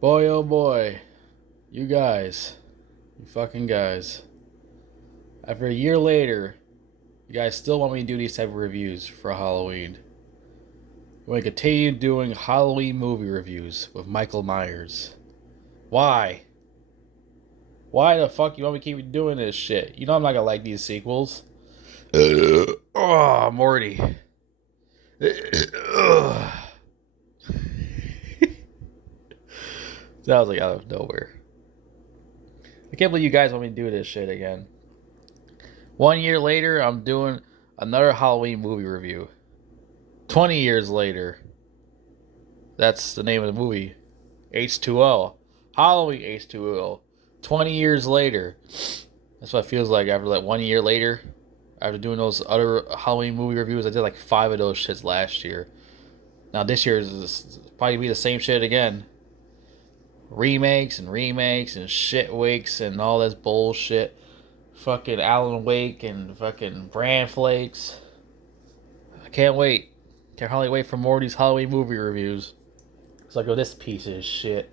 Boy, oh boy, you guys, you fucking guys. After a year later, you guys still want me to do these type of reviews for Halloween. You want to continue doing Halloween movie reviews with Michael Myers. Why? Why the fuck you want me to keep doing this shit? You know I'm not gonna like these sequels. Oh, Morty. That was like out of nowhere. I can't believe you guys want me to do this shit again. 1 year later, I'm doing another Halloween movie review. 20 years later, that's the name of the movie. H2O. Halloween H2O. 20 years later. That's what it feels like after like 1 year later. After doing those other Halloween movie reviews, I did like 5 of those shits last year. Now this year is probably be the same shit again. Remakes and shit wakes and all this bullshit. Fucking Alan Wake and fucking Bran Flakes. I can't wait. Can't hardly wait for more of these Halloween movie reviews. It's like, oh, this piece of shit.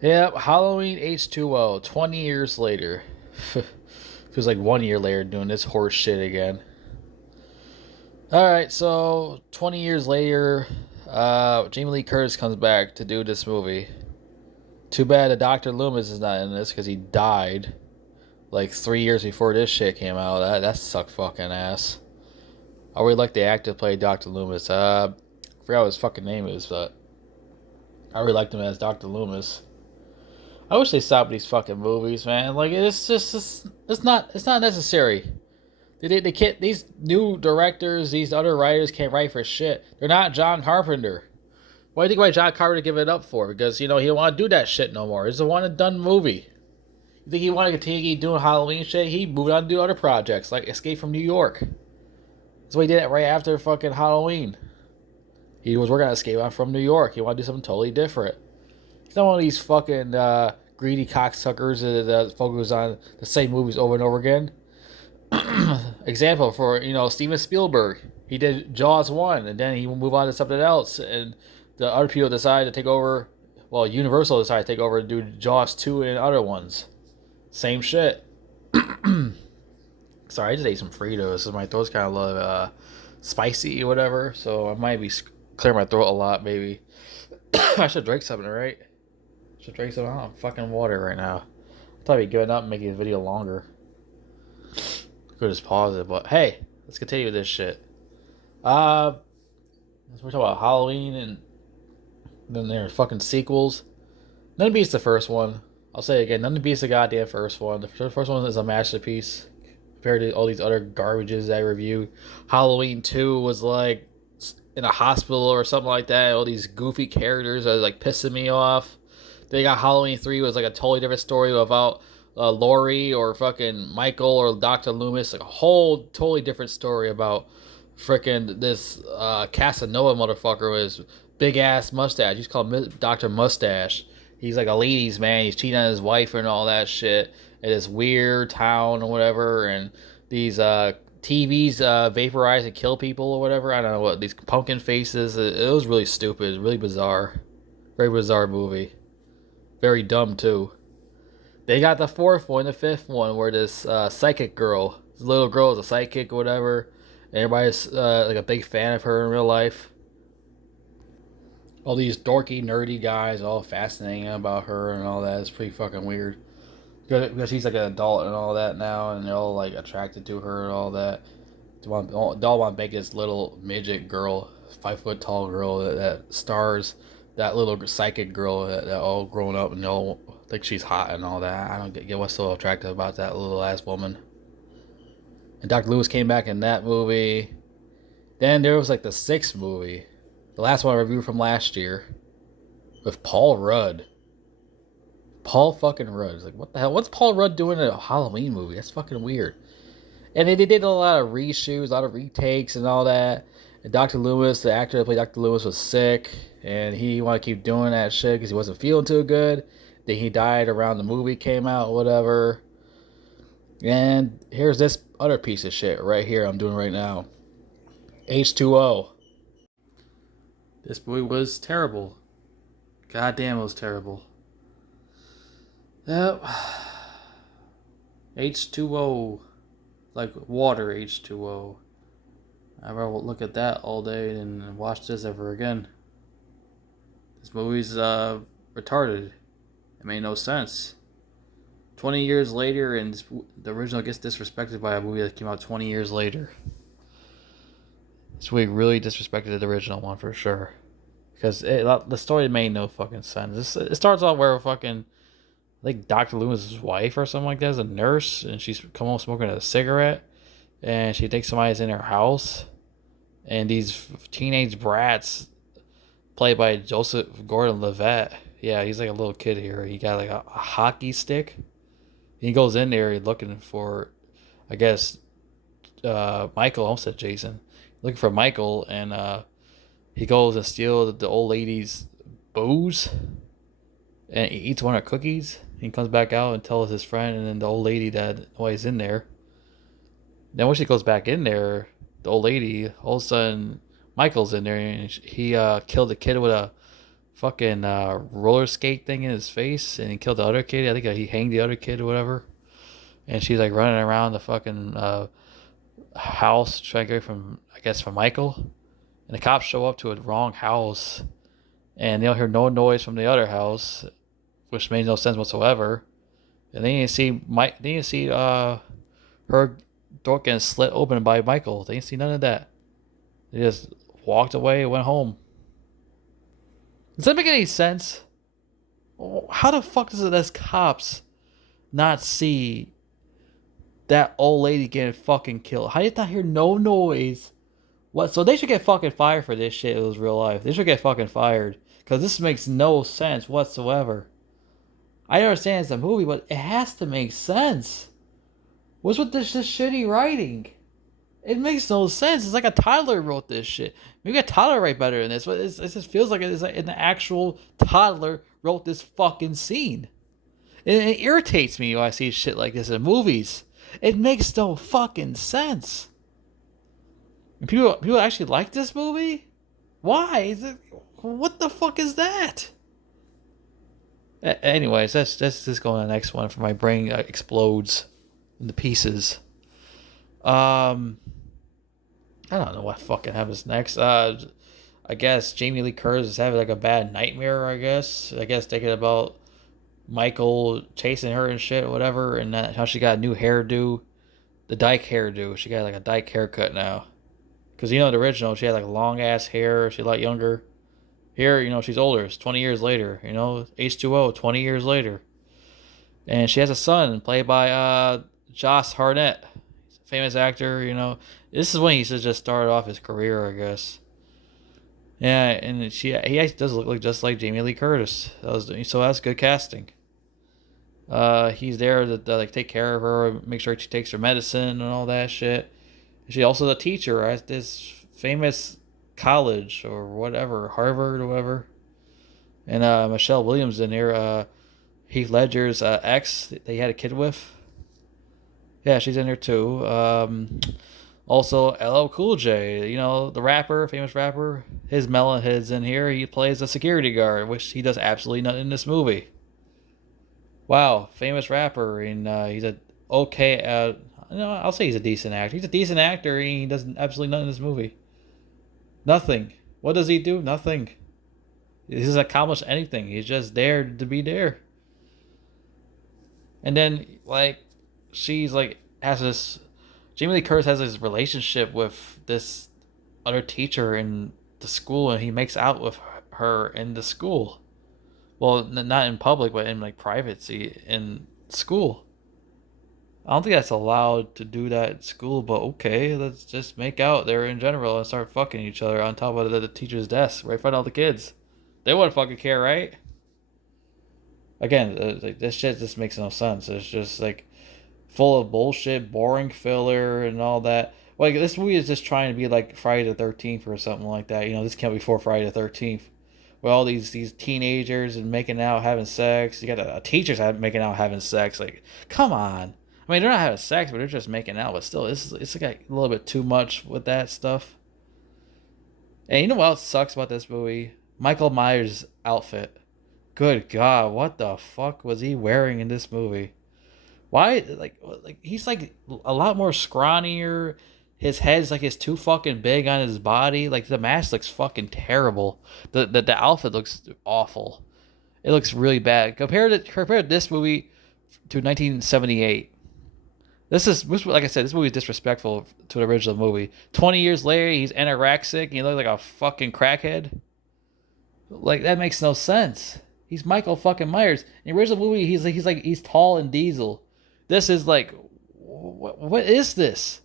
Yep, Halloween H2O, 20 years later. Feels like 1 year later doing this horse shit again. Alright, so 20 years later, Jamie Lee Curtis comes back to do this movie. Too bad that Dr. Loomis is not in this because he died like 3 years before this shit came out. That sucked fucking ass. I really like the actor who played Dr. Loomis. I forgot what his fucking name is, but I really liked him as Dr. Loomis. I wish they stopped these fucking movies, man. Like it's not necessary. They can't. These new directors, these other writers can't write for shit. They're not John Carpenter. What do you think about John Carpenter give it up for? Because, he don't want to do that shit no more. It's a one and done movie. You think he wanted to continue doing Halloween shit? He moved on to do other projects like Escape from New York. That's why he did it right after fucking Halloween. He was working on Escape from New York. He wanted to do something totally different. He's not one of these fucking greedy cocksuckers that focus on the same movies over and over again. Example for, Steven Spielberg. He did Jaws 1 and then he will move on to something else. And the other people decided to take over. Well, Universal decided to take over and do Jaws 2 and other ones. Same shit. Sorry, I just ate some Fritos. So my throat's kind of a little spicy or whatever. So I might be clearing my throat a lot, maybe. I should drink something, right? Should drink some fucking water right now. I thought I'd be giving up and making this video longer. Could just pause it, but hey, let's continue with this shit. We're talking about Halloween and then there's fucking sequels. None beats the first one. I'll say it again, none beats the goddamn first one. The first one is a masterpiece compared to all these other garbages I review. Halloween 2 was like in a hospital or something like that. All these goofy characters are like pissing me off. They got Halloween 3 was like a totally different story about Laurie or fucking Michael or Dr. Loomis. Like a whole totally different story about freaking this Casanova motherfucker with his big ass mustache. He's called Dr. Mustache. He's like a ladies' man. He's cheating on his wife and all that shit in this weird town or whatever. And these TVs vaporize and kill people or whatever. I don't know what. These pumpkin faces. It was really stupid. Really bizarre. Very bizarre movie. Very dumb too. They got the fourth one, the fifth one, where this psychic girl, this little girl is a psychic or whatever. And everybody's like a big fan of her in real life. All these dorky, nerdy guys all fascinating about her and all that. It's pretty fucking weird. Because he's like an adult and all that now, and they're all like attracted to her and all that. They all want to make this little midget girl, 5 foot tall girl that stars that little psychic girl that all grown up and they all think she's hot and all that. I don't get what's so attractive about that little ass woman. And Dr. Lewis came back in that movie. Then there was like the sixth movie, the last one I reviewed from last year, with Paul Rudd. Paul fucking Rudd. It's like, what the hell? What's Paul Rudd doing in a Halloween movie? That's fucking weird. And they did a lot of reshoots, a lot of retakes, and all that. And Dr. Lewis, the actor that played Dr. Lewis, was sick, and he wanted to keep doing that shit because he wasn't feeling too good. Then he died around the movie came out, whatever. And here's this other piece of shit right here I'm doing right now. H2O. This movie was terrible. Goddamn, it was terrible. Yep. H2O. Like water H2O. I rather look at that all day than watch this ever again. This movie's retarded. It made no sense. 20 years later, and the original gets disrespected by a movie that came out 20 years later. This movie really disrespected the original one for sure. Because the story made no fucking sense. It starts off where fucking, I think Dr. Loomis's wife or something like that is a nurse, and she's come home smoking a cigarette, and she thinks somebody's in her house, and these teenage brats, played by Joseph Gordon-Levitt. Yeah, he's like a little kid here. He got like a hockey stick. He goes in there looking for, I guess, Michael. I almost said Jason. Looking for Michael, and he goes and steals the old lady's booze, and he eats one of her cookies. He comes back out and tells his friend, and then the old lady that he's in there. Then when she goes back in there, the old lady, all of a sudden, Michael's in there, and he killed the kid with a fucking roller skate thing in his face, and he killed the other kid. I think he hanged the other kid or whatever. And she's like running around the fucking house trying to get from Michael. And the cops show up to a wrong house, and they'll hear no noise from the other house, which made no sense whatsoever. And then you see her door getting slit open by Michael. They didn't see none of that. They just walked away and went home. Does that make any sense? How the fuck does it as cops not see that old lady getting fucking killed? How did not hear no noise? What? So they should get fucking fired for this shit. It was real life. They should get fucking fired. Because this makes no sense whatsoever. I understand it's a movie, but it has to make sense. What's with this shitty writing? It makes no sense. It's like a toddler wrote this shit. Maybe a toddler write better than this, but it just feels like it's like an actual toddler wrote this fucking scene. It irritates me when I see shit like this in movies. It makes no fucking sense. And people actually like this movie? Why? What the fuck is that? Anyways, that's just going to the next one for my brain explodes into pieces. I don't know what fucking happens next. I guess Jamie Lee Curtis is having like a bad nightmare, I guess thinking about Michael chasing her and shit, whatever, and how she got a new hairdo. The dyke hairdo. She got like a dyke haircut now. Because, the original, she had like long ass hair. She's a lot younger. Here, she's older. It's 20 years later. H2O, 20 years later. And she has a son played by Josh Hartnett. He's a famous actor, This is when he just started off his career, I guess. Yeah, and he actually does look just like Jamie Lee Curtis. So that's good casting. He's there to take care of her, make sure she takes her medicine and all that shit. She also is a teacher at this famous college or whatever, Harvard or whatever. And Michelle Williams in here, Heath Ledger's ex that he had a kid with. Yeah, she's in there too. Also, LL Cool J, the rapper, famous rapper. His melon head's in here. He plays a security guard, which he does absolutely nothing in this movie. Wow, famous rapper, and he's a okay. I'll say he's a decent actor. He's a decent actor, and he does absolutely nothing in this movie. Nothing. What does he do? Nothing. He doesn't accomplish anything. He's just there to be there. And then, she's has this. Jamie Lee Curtis has this relationship with this other teacher in the school, and he makes out with her in the school. Well, not in public, but in privacy in school. I don't think that's allowed to do that at school, but okay, let's just make out there in general and start fucking each other on top of the teacher's desk right in front of all the kids. They wouldn't fucking care, right? Again, like, this shit just makes no sense. It's just like full of bullshit, boring filler, and all that. Like this movie is just trying to be like Friday the 13th or something like that. You know, this can't be before Friday the 13th. With all these teenagers and making out, having sex. You got teachers making out, having sex. Like, come on. I mean, they're not having sex, but they're just making out. But still, it's like a little bit too much with that stuff. And you know what else sucks about this movie? Michael Myers' outfit. Good God, what the fuck was he wearing in this movie? Why, like he's like a lot more scrawnier. His head's like it's too fucking big on his body. Like the mask looks fucking terrible. The outfit looks awful. It looks really bad. Compared this movie to 1978. Like I said, this movie is disrespectful to the original movie. 20 years later, he's anorexic and he looks like a fucking crackhead. Like that makes no sense. He's Michael fucking Myers. In the original movie, he's tall and diesel. This is like, what is this?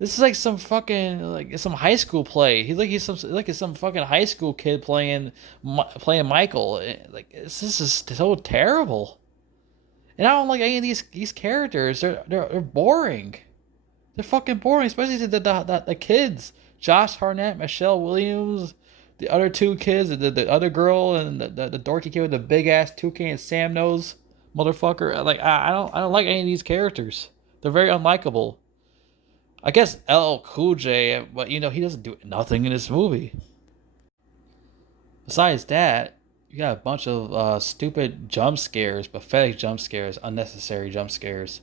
This is like some fucking like some high school play. He's some fucking high school kid playing Michael. Like this is so terrible. And I don't like any of these characters. They're boring. They're fucking boring, especially the kids. Josh Hartnett, Michelle Williams, the other two kids, the other girl, and the dorky kid with the big ass toucan and Sam nose motherfucker. Like I don't like any of these characters. They're very unlikable. I guess LL Cool J, but you know he doesn't do nothing in this movie. Besides that, you got a bunch of stupid jump scares, pathetic jump scares, unnecessary jump scares.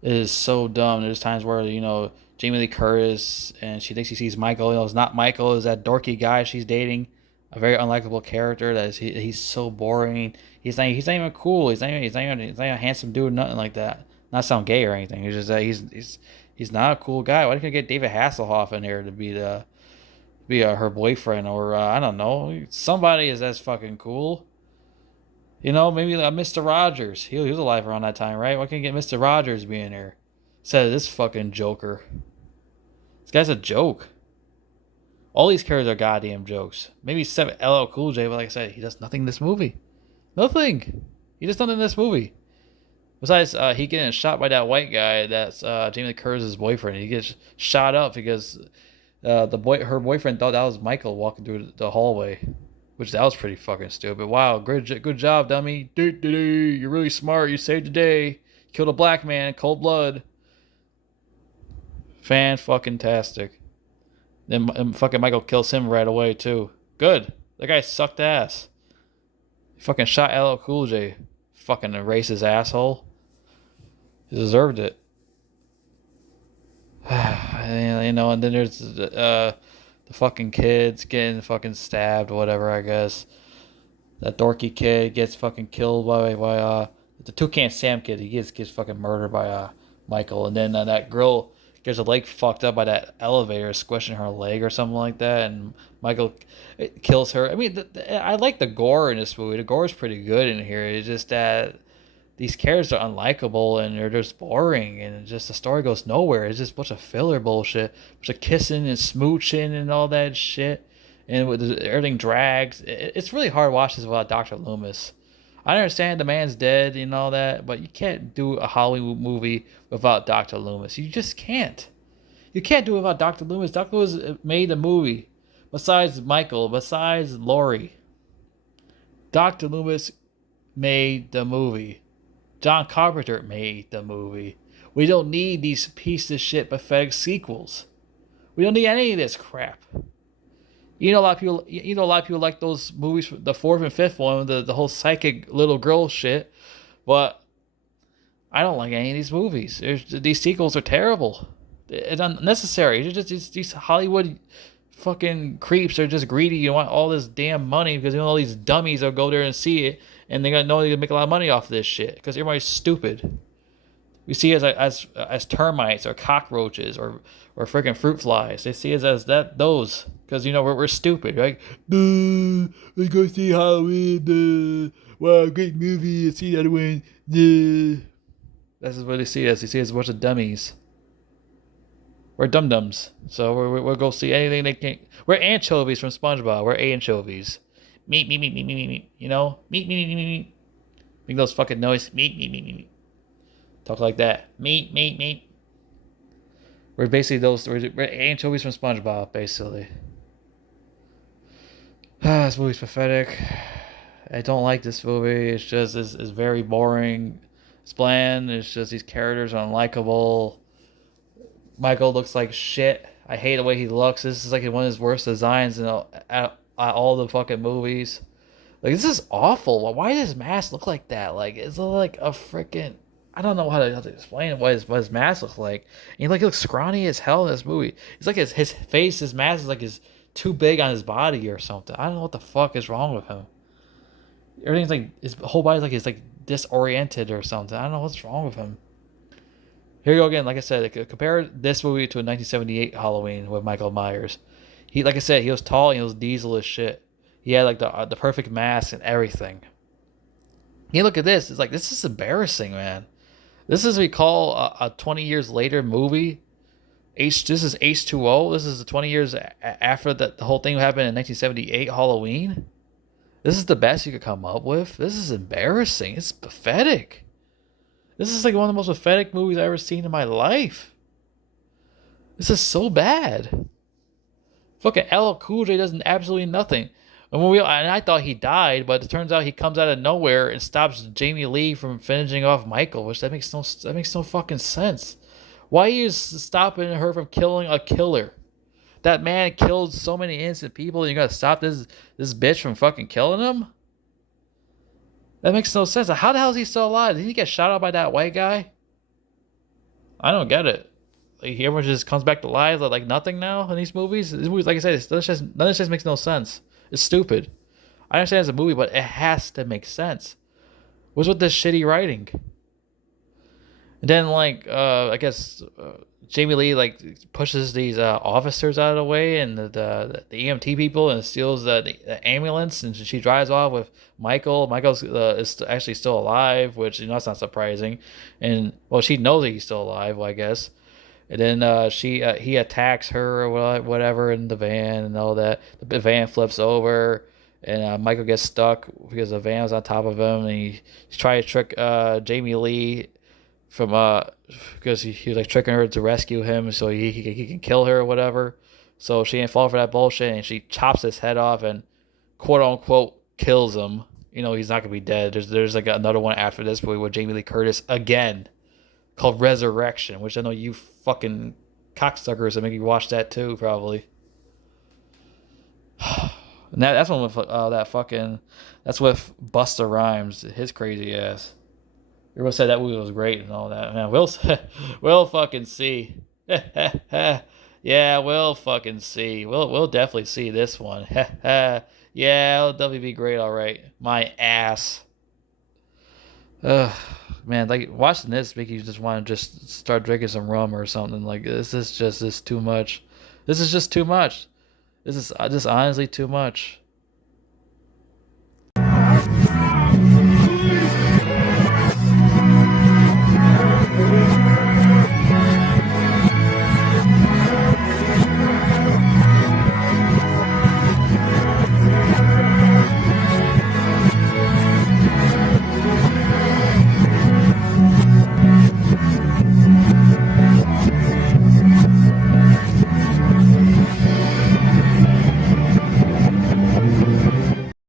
It is so dumb. There's times where Jamie Lee Curtis and she thinks she sees Michael. It's not Michael. It's that dorky guy she's dating. A very unlikable character. He's so boring. He's not even cool. He's not even a handsome dude. Nothing like that. Not sound gay or anything. He's just that he's not a cool guy. Why didn't you get David Hasselhoff in here to be her boyfriend or I don't know, somebody is as fucking cool. You know, maybe Mr. Rogers. He was alive around that time, right? Why can't you get Mr. Rogers being here? Instead of this fucking joker. This guy's a joke. All these characters are goddamn jokes. Maybe except LL Cool J, but like I said, he does nothing in this movie. Nothing. He does nothing in this movie. Besides, he getting shot by that white guy that's Jamie Lee Curtis's boyfriend. He gets shot up because her boyfriend thought that was Michael walking through the hallway, which that was pretty fucking stupid. Wow, good job, dummy. You're really smart. You saved the day. Killed a black man, cold blood. Fan fucking tastic. Then fucking Michael kills him right away too. Good. That guy sucked ass. He fucking shot LL Cool J. Fucking racist asshole. He deserved it. And then there's the fucking kids getting fucking stabbed, whatever. I guess that dorky kid gets fucking killed by the Toucan Sam kid. He gets fucking murdered by Michael, and then that girl gets her leg fucked up by that elevator, squishing her leg or something like that, and Michael kills her. I mean, I like the gore in this movie. The gore is pretty good in here. It's just that these characters are unlikable and they're just boring and just the story goes nowhere. It's just a bunch of filler bullshit, a bunch of kissing and smooching and all that shit, and everything drags. It's really hard to watch this without Dr. Loomis. I understand the man's dead and all that, but you can't do a Hollywood movie without Dr. Loomis. You just can't. You can't do it without Dr. Loomis. Dr. Loomis made the movie. Besides Michael, besides Laurie, Dr. Loomis made the movie. John Carpenter made the movie. We don't need these piece of shit pathetic sequels. We don't need any of this crap. A lot of people. A lot of people like those movies, the fourth and fifth one, the whole psychic little girl shit. But I don't like any of these movies. These sequels are terrible. It's unnecessary. It's just these Hollywood fucking creeps are just greedy. You want all this damn money because all these dummies will go there and see it, and they're gonna know they're gonna make a lot of money off of this shit because everybody's stupid. We see it as termites or cockroaches or freaking fruit flies. They see it as those because we're stupid, right? Let's go see Halloween. Wow, great movie. Let's see that one. That's what they see us. They see us as a bunch of dummies. We're dum dums. So we'll go see anything they can. We're anchovies from SpongeBob. We're anchovies. Meat, meat, meat, meat, meat, meat, meat. You know? Meat, meat, meat, meat, meat. Make those fucking noise. Meat, meat, meat, meat, meat. Talk like that. Meat, meat, meat. We're basically those. We're anchovies from SpongeBob, basically. This movie's pathetic. I don't like this movie. It's just it's very boring. It's bland. It's just these characters are unlikable. Michael looks like shit. I hate the way he looks. This is like one of his worst designs in all the fucking movies. Like, this is awful. Why does his mask look like that? Like, it's like a freaking... I don't know how to explain what his mask looks like. And he looks scrawny as hell in this movie. It's like his face, his mask is like is too big on his body or something. I don't know what the fuck is wrong with him. Everything's like his whole body's like is like disoriented or something. I don't know what's wrong with him. Here you go again. Like I said, compare this movie to a 1978 Halloween with Michael Myers. He, like I said, he was tall and he was diesel as shit. He had like the perfect mask and everything. You look at this. It's like, this is embarrassing, man. This is what we call a 20 years later movie. This is H2O. This is the 20 years after the whole thing happened in 1978 Halloween. This is the best you could come up with. This is embarrassing. It's pathetic. This is like one of the most pathetic movies I've ever seen in my life. This is so bad. Fucking LL Cool J does absolutely nothing. And I thought he died, but it turns out he comes out of nowhere and stops Jamie Lee from finishing off Michael, which that makes no fucking sense. Why are you stopping her from killing a killer? That man killed so many innocent people, and you gotta stop this bitch from fucking killing him? That makes no sense. How the hell is he still alive? Did he get shot out by that white guy? I don't get it. Like, everyone just comes back to life like nothing now in these movies. These movies, like I said, none of this just makes no sense. It's stupid. I understand it's a movie, but it has to make sense. What's with this shitty writing? And then, like, I guess Jamie Lee like pushes these officers out of the way and the EMT people and steals the ambulance, and she drives off with Michael. Michael's is actually still alive, which, you know, that's not surprising. And well, she knows that he's still alive, well, I guess. And then he attacks her or whatever in the van and all that. The van flips over, and Michael gets stuck because the van was on top of him. And he's trying to trick Jamie Lee from because he was like tricking her to rescue him so he can kill her or whatever. So she didn't fall for that bullshit, and she chops his head off and quote unquote kills him. You know, he's not gonna be dead. There's like another one after this movie with Jamie Lee Curtis again, called Resurrection, which I know you fucking cocksuckers are making you watch that too, probably. And that's one with that's with Busta Rhymes, his crazy ass. Everyone said that movie was great and all that. Man, we'll fucking see. Yeah, we'll fucking see. We'll definitely see this one. Yeah, it'll definitely be great. All right, my ass. Man, like watching this make you just want to just start drinking some rum or something. Like this too much. This is just too much. This is just honestly too much.